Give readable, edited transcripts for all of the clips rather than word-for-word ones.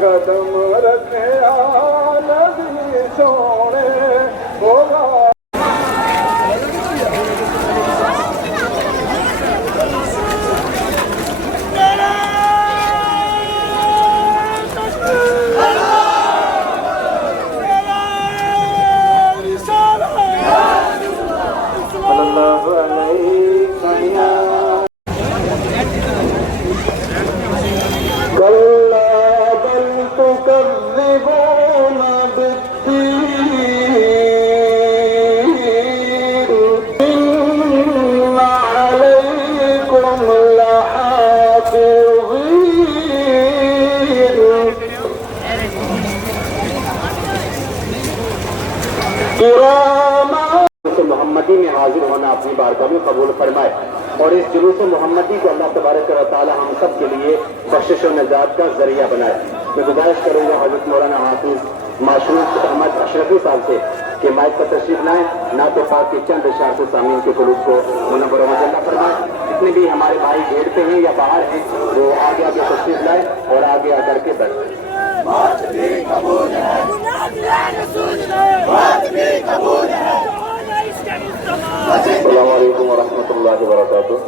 कदम रखे नबी सोने होगा। मोहम्मदी में हाजिर होना अपनी बारगाह में कबूल फरमाए और इस जुलूस मोहम्मदी को अल्लाह तबारक व तआला हम सब के लिए बख्शिश और निजात का जरिया बनाए। मैं गुजारिश करूंगा हज़रत मौलाना हाफिज माशरूफ अहमद अशरफी साहब से कि माइक पर तशरीफ लाएं, ना तो पाक के चंद इशार से सामीन के कुलूब को मुनव्वर मुजल्ला फरमाए। जितने भी हमारे भाई गेट पे हैं या बाहर हैं वो आगे आगे तशरीफ लाएं और आगे आकर के बैठें। अस्सलामु अलैकुम वरहमतुल्लाहि वबरकातुहू।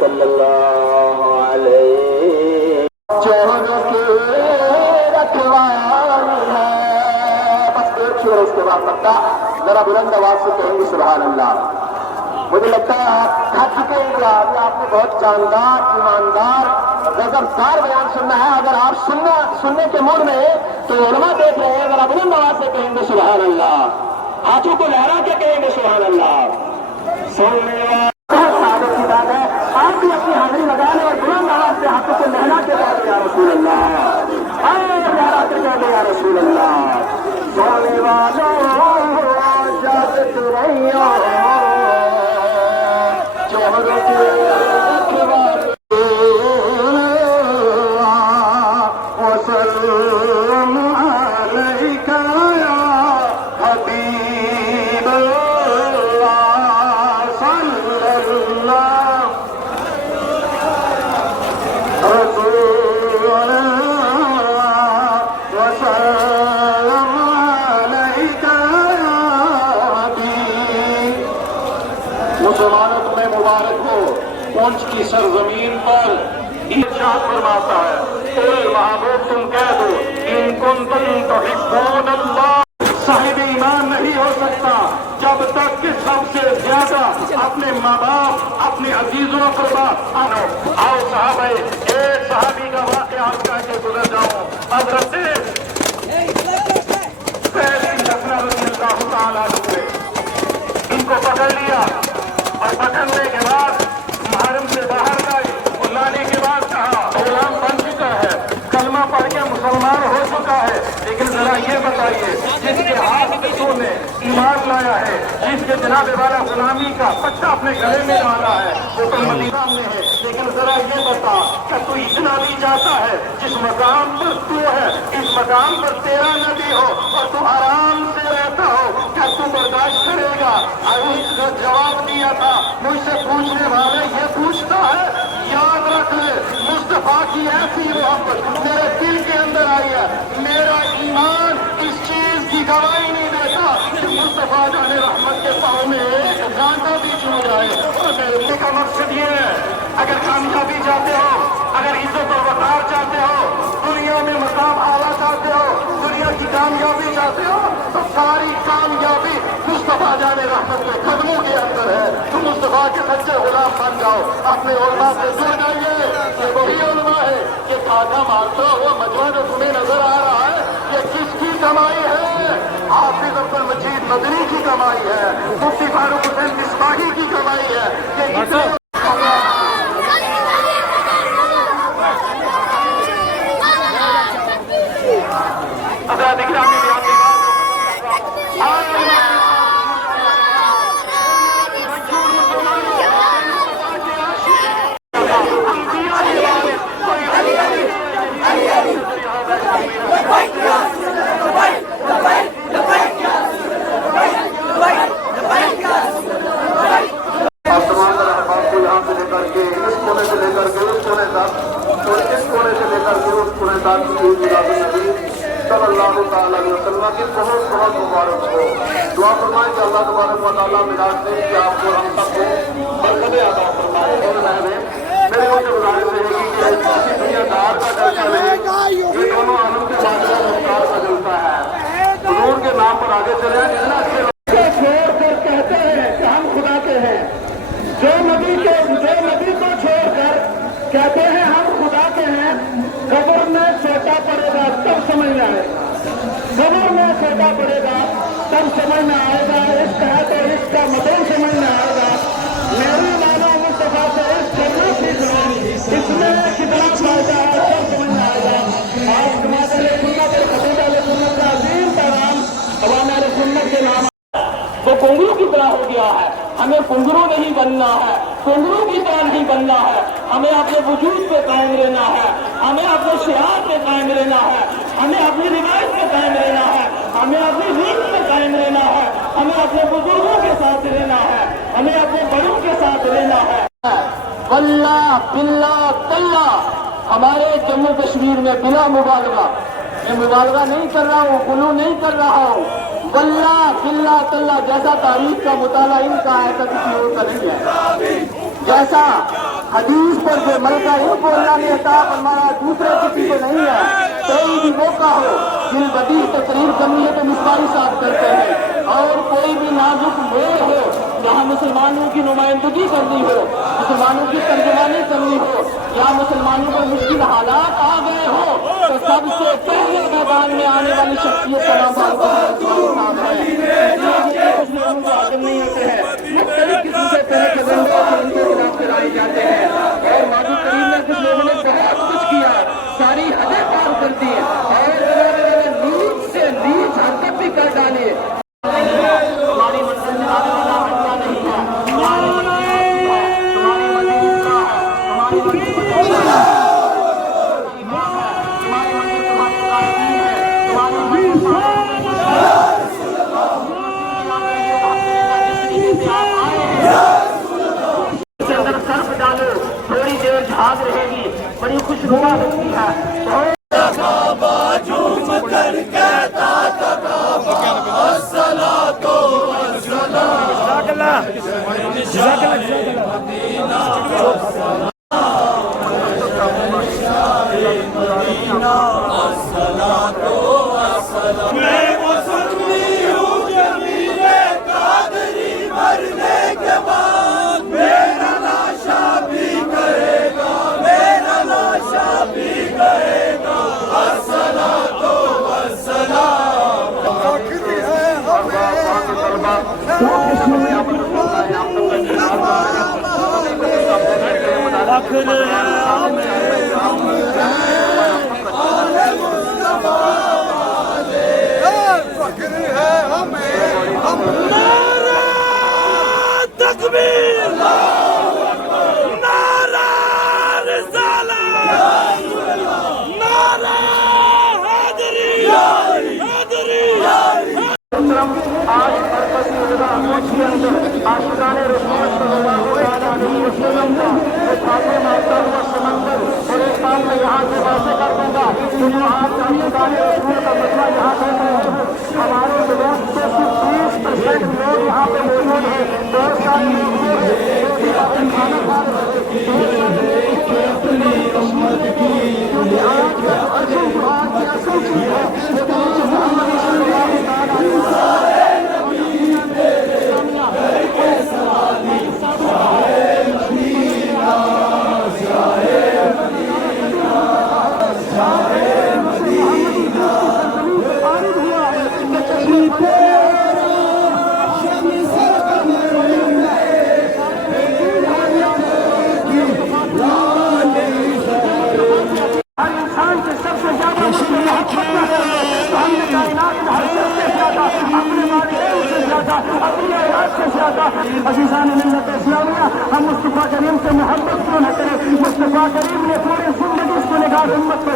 सल्लल्लाहु अलैहि उसके बाद पक्का जरा बुलंद आवाज से कहेंगे सुभान अल्लाह। मुझे लगता है आप थक चुके हैं, आपने बहुत जानदार ईमानदार गजबदार बयान सुनना है। अगर आप सुनने के मूड में तो उलमा देख रहे हैं, जरा बुलंद आवाज से कहेंगे सुभान अल्लाह, हाथों को लहरा के कहेंगे सुभान अल्लाह। सुनने वाले की बात है, आप भी अपनी हाजिरी लगा लें और बुलंद आवाज से हाथों को लहरा के कहेंगे या रसूल अल्लाह, लहरा के कहेंगे या रसूल अल्लाह। सोने वालों जागत रहियो, चोरों के रखवाले वसल्लम अलैका या हबीब अल्लाह सल्लल्लाहु रसूल वसल्लम अलैका या हबीब। मुसलमानों तुम्हें मुबारक हो, पुंछ की सरजमीन पर इरशाद फरमाता है, महबूब तुम कह दो इन कुंतुम तुहिब्बून अल्लाह। साहिब ईमान नहीं हो सकता जब तक कि सबसे ज्यादा अपने माँ बाप अपने अजीजों को आनो। आओ साहब, एक सहाबी का वाक़या आप कह के गुजर जाओ। हज़रत इनको पकड़ लिया और पकड़ने के बाद महरम से बाहर लाए और लाने के बाद कहा गुलाम बन चुका है, कलमा पढ़ के मुसलमान हो चुका है, लेकिन जरा ये बता चाहिए, जिसके हाथ में सोने ईमान लाया है, जिसके जनाबे वाला गुलामी का पट्टा अपने गले में डाला है, वो तो मदीना में है। लेकिन जरा ये बता, क्या तू इतना भी चाहता है जिस मकाम पर तू है, इस मकाम पर तेरा नबी हो और तू आराम से रहता हो, क्या तू बर्दाश्त करेगा? अभी इसका जवाब दिया था, मुझसे पूछने वाले ये पूछता है, याद रख ले मुस्तफा की ऐसी मोहब्बत मेरे दिल के अंदर आई है, मेरा ईमान इस चीज की गवाही नहीं देता कि मुस्तफा जाने रहमत के पाँव में एक कांटा भी छू जाए। और मेरे का मकसद ये है, अगर कामयाबी चाहते हो, अगर इज्जत और वकार चाहते हो, दुनिया में मकाम आला चाहते हो, दुनिया की कामयाबी चाहते हो, तो सारी कामयाबी मुस्तफा जाने रहमत के कदमों के अंदर है। तुम मुस्तफा के सच्चे गुलाम बन जाओ, अपने उलमा से जुड़ जाइए। ये वही उलमा है, ये खाजा मारता हुआ मजमा जो तुम्हें नजर आ रहा है, ये किसकी कमाई है? हाफिज अब्दुल मजीद मदनी की कमाई है, मुफ्ती फारूक हुसैन मिसबाही की कमाई है। ये बहुत मुबारक हो। दुआ फरमाए कि अल्लाह तबारक व तआला मिलाद दे कि आपको हम सबको बरकतें अता फरमाए। और मेरी मुझे गुजारिश रहेगी कि किसी दुनियादार का जलसा नहीं, ये दोनों आलम के बादशाह मुख्तार का जलसा है। हुजूर के नाम पर आगे चले, जितना अच्छे छोड़कर कहते हैं कि हम खुदा के हैं, जो नबी को छोड़कर कहते हैं हम खुदा के हैं, कब्र में छोटा पड़ेगा तब समझ में आएगा, कब्र में छोटा पड़ेगा तब समझ में आएगा। इश्क है तो इसका मतलब समझ में आएगा। मेरी मानो मुस्तफा से इश्क करना सीख लो, इसमें कितना फायदा है तब समझ में आएगा। आज तुम्हारे सुन्नत खतीबा सुन्नत का अजीम पैगाम हमारे सुन्नत के नाम वो कुंगरू की तरह हो गया है। हमें कुंगरू नहीं बनना है, कुंगरू की तरह नहीं बनना है। हमें अपने वजूद पे कायम रहना है, हमें अपने शियार पे कायम रहना है, हमें अपनी रिवायत पे कायम रहना है, हमें अपनी रीत पे कायम रहना है, हमें अपने बुजुर्गों के साथ रहना है, हमें अपने बड़ों के साथ रहना है। वल्लाह बिल्लाह तल्लाह हमारे जम्मू कश्मीर में बिला मुबालगा, मैं मुबालगा नहीं कर रहा हूँ, गुलू नहीं कर रहा हूँ, वल्लाह बिल्लाह तल्लाह जैसा तारीख का मुताला इनका है ऐसा किसी और का नहीं है। जैसा हदीस पर जो मलका इनको अल्लाह ने अता फरमाया दूसरे किसी को नहीं है। कोई भी मौका हो, दिल बदी तकरीर करनी है तो मिसबाही साथ करते हैं, और कोई भी नाजुक मोड़ हो जहाँ मुसलमानों की नुमाइंदगी करनी हो, मुसलमानों की तर्जुमानी करनी हो, या मुसलमानों को मुश्किल हालात आ गए हो, तो सबसे पहले मैदान में आने वाली शख्सियत का नाम कुछ लोगों को आदम नहीं होते हैं, मुख्तलिफ किस्म के तरह के उनके खिलाफ चलाए जाते हैं। और माजी करीम में कुछ लोगों ने बहुत कुछ किया, सारी हदें पार कर दी और नीच से नीच हरकत भी कर डाली। हमारी मंजिल में आने वाला हल्ला नहीं है, हमारी मंजिल का है, हमारी मंजिल तुम्हारे कायदीन है, तुम्हारी मंजिल अंदर सर्फ डालो, थोड़ी देर झाग रहेगी, बड़ी खुशनुमा होती है। तकबीर, नारा रिसालत, नारा हैदरी, हैदरी। आज मरकज़ी उलमा के अंदर आशिकाने रसूल सल्लल्लाहु अलैहि वसल्लम का एक खाते माता हुआ समंदर और एक साल में यहाँ से वासे कर दूंगा। जो आज आशिकाने रसूल का मसला यहाँ से हमारे विरोध से सिर्फ 20% लोग यहाँ पे मौजूद हैं। बहुत सारे लोग वो हैं जो भी अपने खाना खा रहे हैं। क्योंकि आज का असल जुहाद की असल चीज है वो मोहम्मद सल्लल्लाहु अलैहि वसल्लम। हर इंसान से सबसे ज्यादा मुझसे मोहब्बत करते हैं तो हमने कायनात में हर शख्स से ज्यादा, अपने वालिदैन से ज्यादा, अपनी औलाद से ज्यादा अज़ीज़ान मिल्लत इस्लामिया हम मुस्तफा करीम से मोहब्बत क्यों न करें। मुस्तफा करीम ने पूरी जिंदगी इस गुनहगार उम्मत को